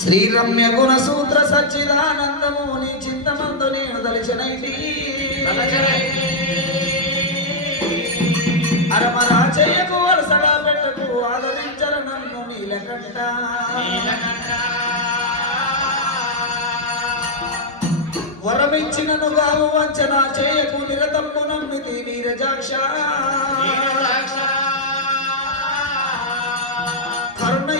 శ్రీరమ్య గుణ సూత్ర సచ్చిదానందము నీ చింతమందు నేను దలిచనైతి. అరమరా చేయకు వలసగా పెట్టకు ఆదరించర నన్ను నీలకంట వరమిచ్చినను గావు వంచన చేయకు నిరతమ్ము నమ్మితి నీరజాక్ష. కరుణ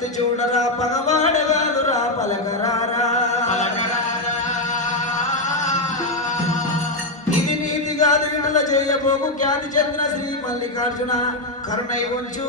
కన్నెత్తి చూడరా పగవాడగాదురా పలకరారా. ఇది నీతి కాదు విడుదల చేయబోకు ఖ్యాతి చెందిన శ్రీ మల్లికార్జున. కరుణై ఉంచు.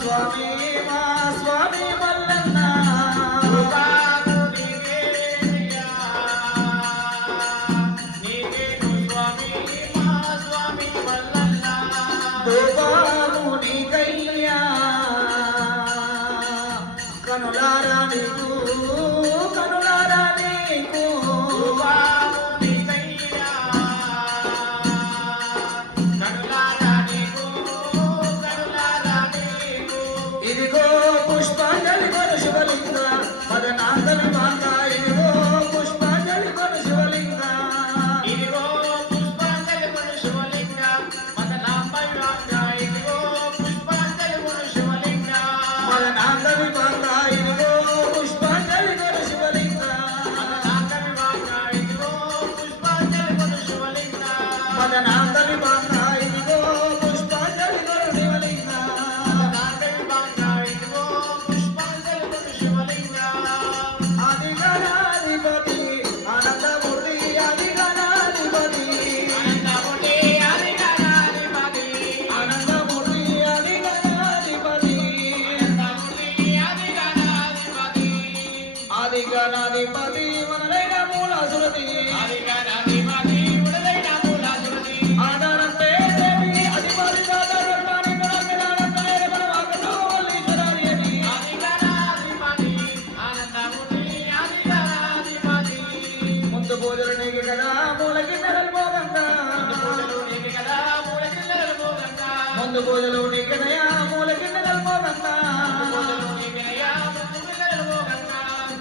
స్వామి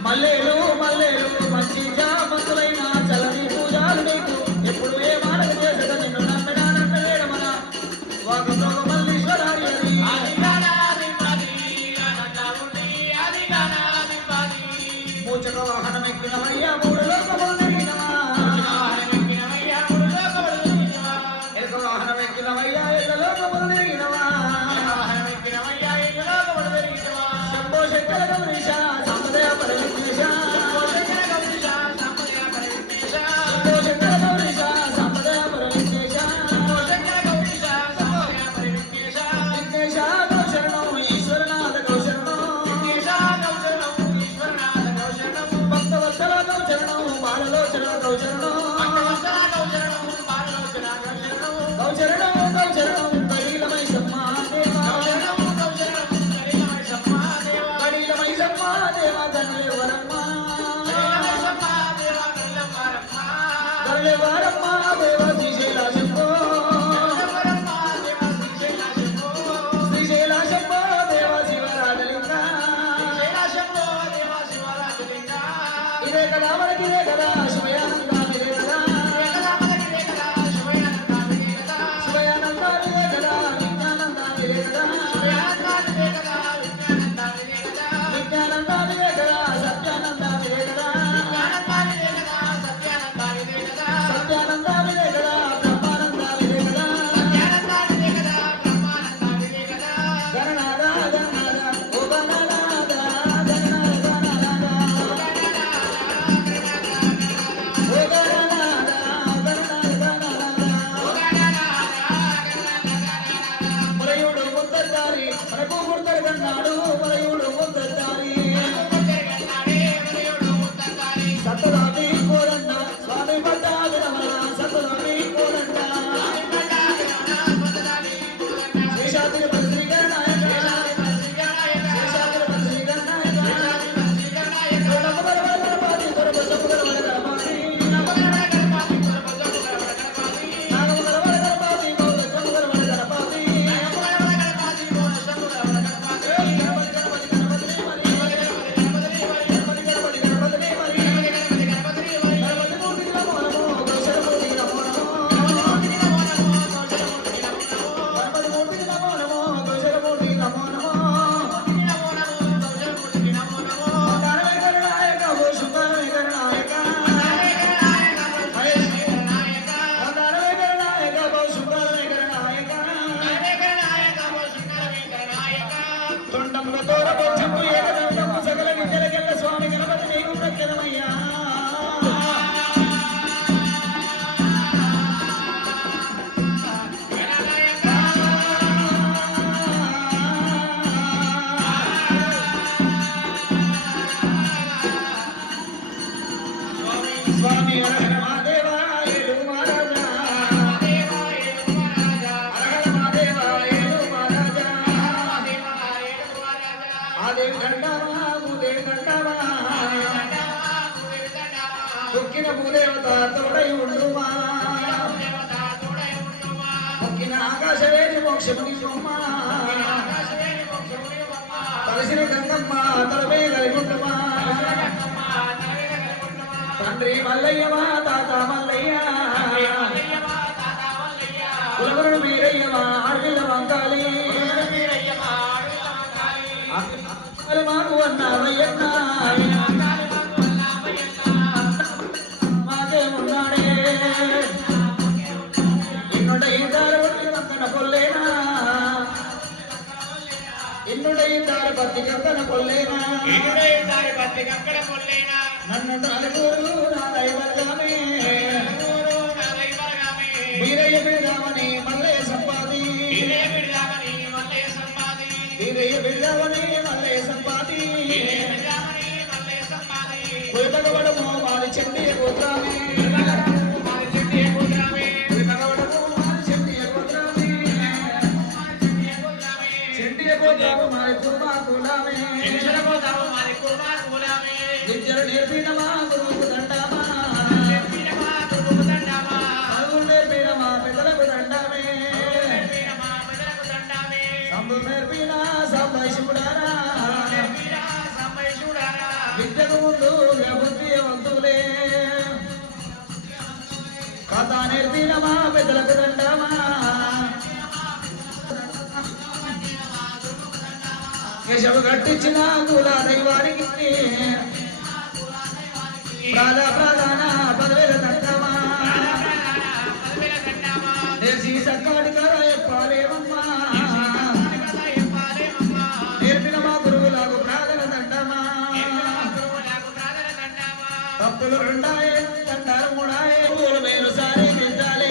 మల్లేలు మల్లేలు మంచి జామంతులైన చలని పూజలు నీకు ఎప్పుడు ఏ మాటలు చేసక నిన్ను నమ్మినానంట వేడమన మల్లీశ్వరారి అని. మూచక వాహనం ఎక్కినవయ్యా మూడు లోకములు మల్లయ్యవా తాత మల్లయ్య కులవరుడు వీరయ్యవా ఆడపిల్ల వంకాలి మాకు అన్నావయ్యన్న మాకేమున్నాడే ఎన్నుండ ఈ దారపత్తి పక్కన కొల్లేనా ఎన్నుండ ఈ కొల్లేనా నన్ను నాలుగు தலைவர் தானே నేర్పినా సమయశుడారా విద్యకు ముందు ప్రభుత్వ వంతులే కథ నేర్పినమా పెద్దలకు దండమా కేశవు కట్టించిన కుల దైవానికి ప్రాధా ప్రాధాన్య తప్పులు రెండాయే తంటారు మూడాయే ఊరు మీరు సారి దిద్దాలే